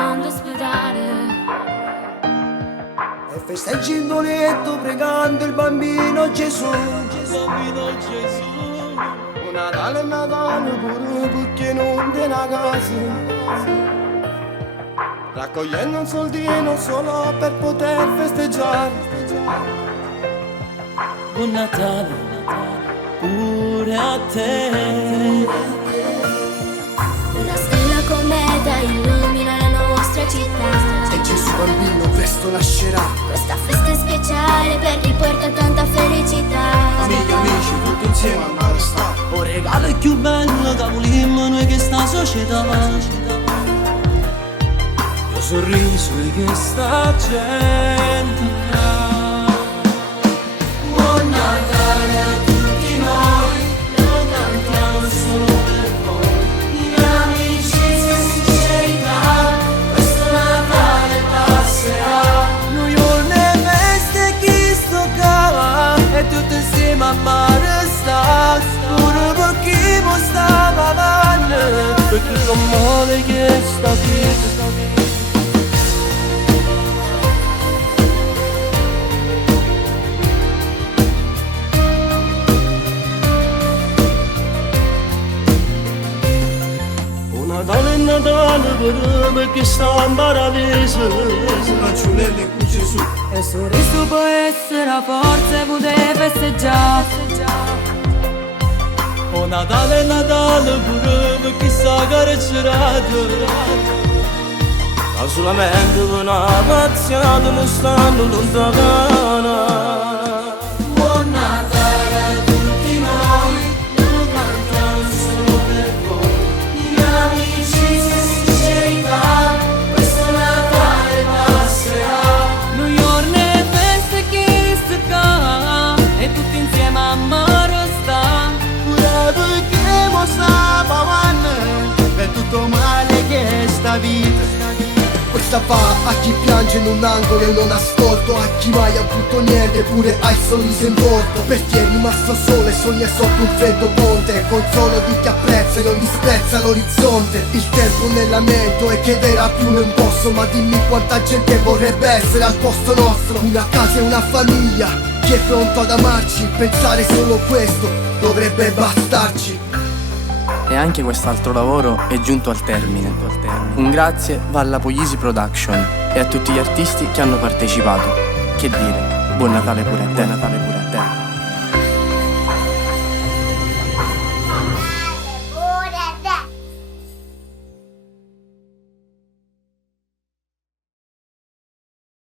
andando a ospedale. E festeggi in letto pregando il bambino Gesù. Un Natale, Natale pure perché non te una casa. Raccogliendo un soldino solo per poter festeggiare. Buon Natale pure a te. Una stella cometa illumina la nostra città. E Gesù bambino presto nascerà. Questa festa è speciale per chi porta tanta felicità. Amici, amici, tutti insieme a mare sta. Un regalo è più bello che volimmo noi che sta società. Lo sorriso di questa gente. Buon Natale a tutti noi, lo cantiamo solo per voi. In amicizia e sincerità, questo Natale passerà. New York ne veste chi sto cava, e tutto insieme a mare sta. Pure per chi mo stava avanti, per tutto il male che sta vita. Natale è Natale per me che sta in paradiso. Fanciullelle con Gesù. E il sorriso può essere la forza e poter festeggiare. Oh Natale è Natale pure per chi sta carcerata. Ma solamente per una pazziata non stanno lontana. Buon Natale a tutti noi, lo cantiamo solo per voi. In amicizia e sincerità, questo Natale passerà. New York ne feste chi sta e tutti insieme a mare sta. Pure perché mo sta avanti, per tutto male che sta vita. Questa fa a chi piange in un angolo e non ascolto, a chi mai ha avuto niente pure ha il sorriso in volto. Per chi è rimasto solo e sogna sotto un freddo ponte, consolo di chi apprezza e non disprezza l'orizzonte. Il tempo nel lamento e chiederà più non posso, ma dimmi quanta gente vorrebbe essere al posto nostro. Una casa e una famiglia, chi è pronto ad amarci, pensare solo questo dovrebbe bastarci. E anche quest'altro lavoro è giunto al termine. Un grazie va alla Puglisi Production e a tutti gli artisti che hanno partecipato. Che dire, buon Natale pure a te, Natale pure a te.